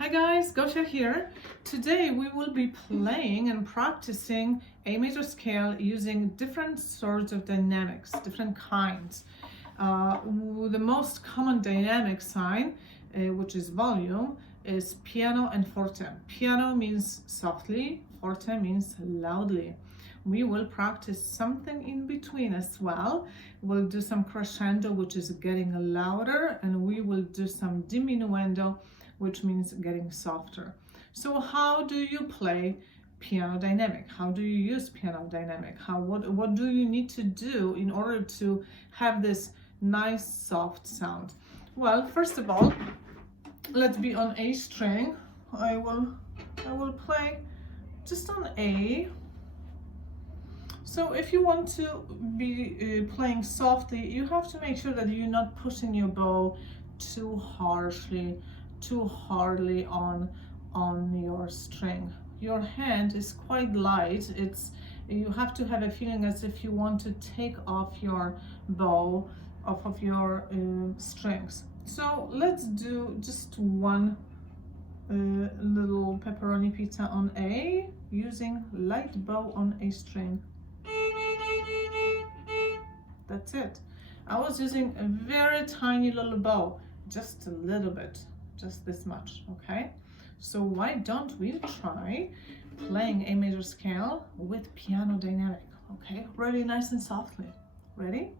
Hi guys, Gosia here. Today we will be playing and practicing A major scale using different sorts of dynamics, different kinds. The most common dynamic sign, which is volume, is piano and forte. Piano means softly, forte means loudly. We will practice something in between as well. We'll do some crescendo, which is getting louder, and we will do some diminuendo, which means getting softer. So how do you play piano dynamic? How do you use piano dynamic? What do you need to do in order to have this nice soft sound? Well, first of all, let's be on A string. I will play just on A. So if you want to be playing softly, you have to make sure that you're not pushing your bow too harshly, too hardly on your string. Your hand is quite light. You have to have a feeling as if you want to take off your bow off of your strings. So let's do just one little pepperoni pizza on A using light bow on A string. That's it. I was using a very tiny little bow, just a little bit, just this much, okay? So why don't we try playing A major scale with piano dynamic, okay? Really nice and softly. Ready?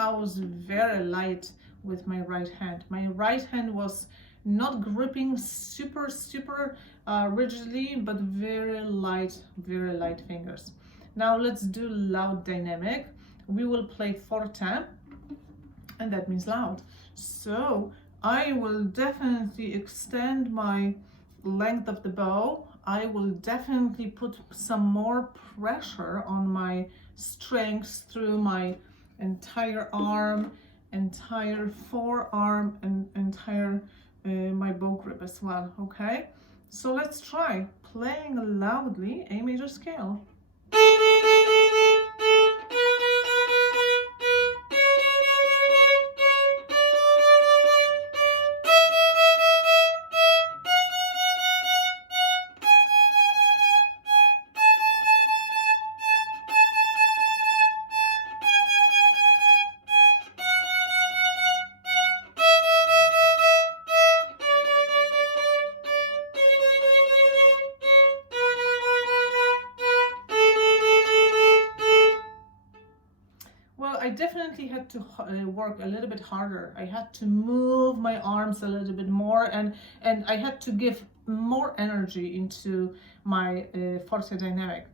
I was very light with my right hand. My right hand was not gripping super rigidly, but very light fingers. Now let's do loud dynamic. We will play forte, and that means loud. So I will definitely extend my length of the bow. I will definitely put some more pressure on my strings through my entire arm, entire forearm, and entire my bow grip as well, okay? So let's try playing loudly A major scale. I definitely had to work a little bit harder. I had to move my arms a little bit more, and I had to give more energy into my forte dynamic.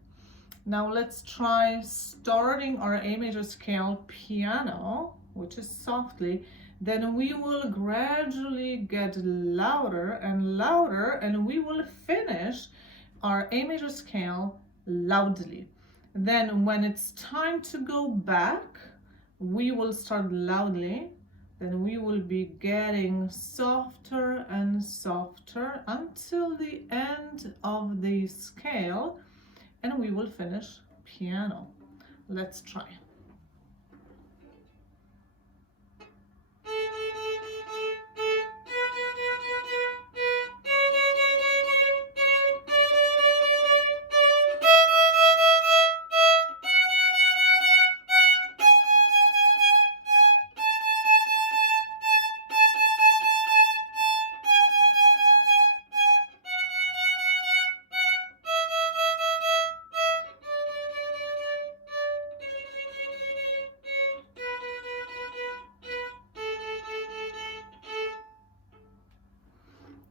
Now let's try starting our A major scale piano, which is softly. Then we will gradually get louder and louder, and we will finish our A major scale loudly. Then when it's time to go back, we will start loudly, then we will be getting softer and softer until the end of the scale, and we will finish piano. Let's try.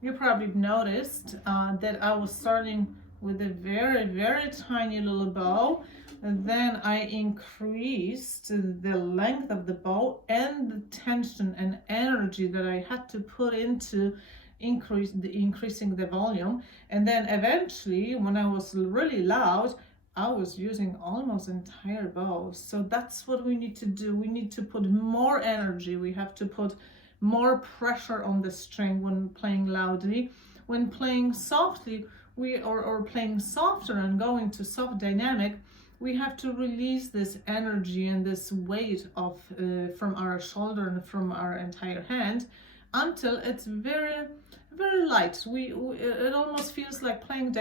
You probably noticed that I was starting with a very, very tiny little bow. And then I increased the length of the bow and the tension and energy that I had to put into increasing the volume. And then eventually, when I was really loud, I was using almost entire bow. So that's what we need to do. We need to put more energy. We have to put more pressure on the string when playing loudly. When playing softly, or playing softer and going to soft dynamic, we have to release this energy and this weight of from our shoulder and from our entire hand until it's very, very light. It almost feels like playing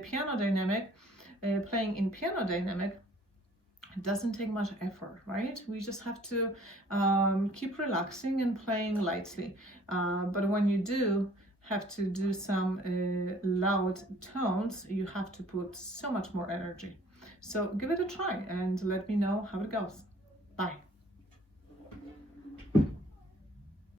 piano dynamic. Playing in piano dynamic, it doesn't take much effort, right? We just have to keep relaxing and playing lightly. But when you do have to do some loud tones, you have to put so much more energy. So give it a try and let me know how it goes. Bye.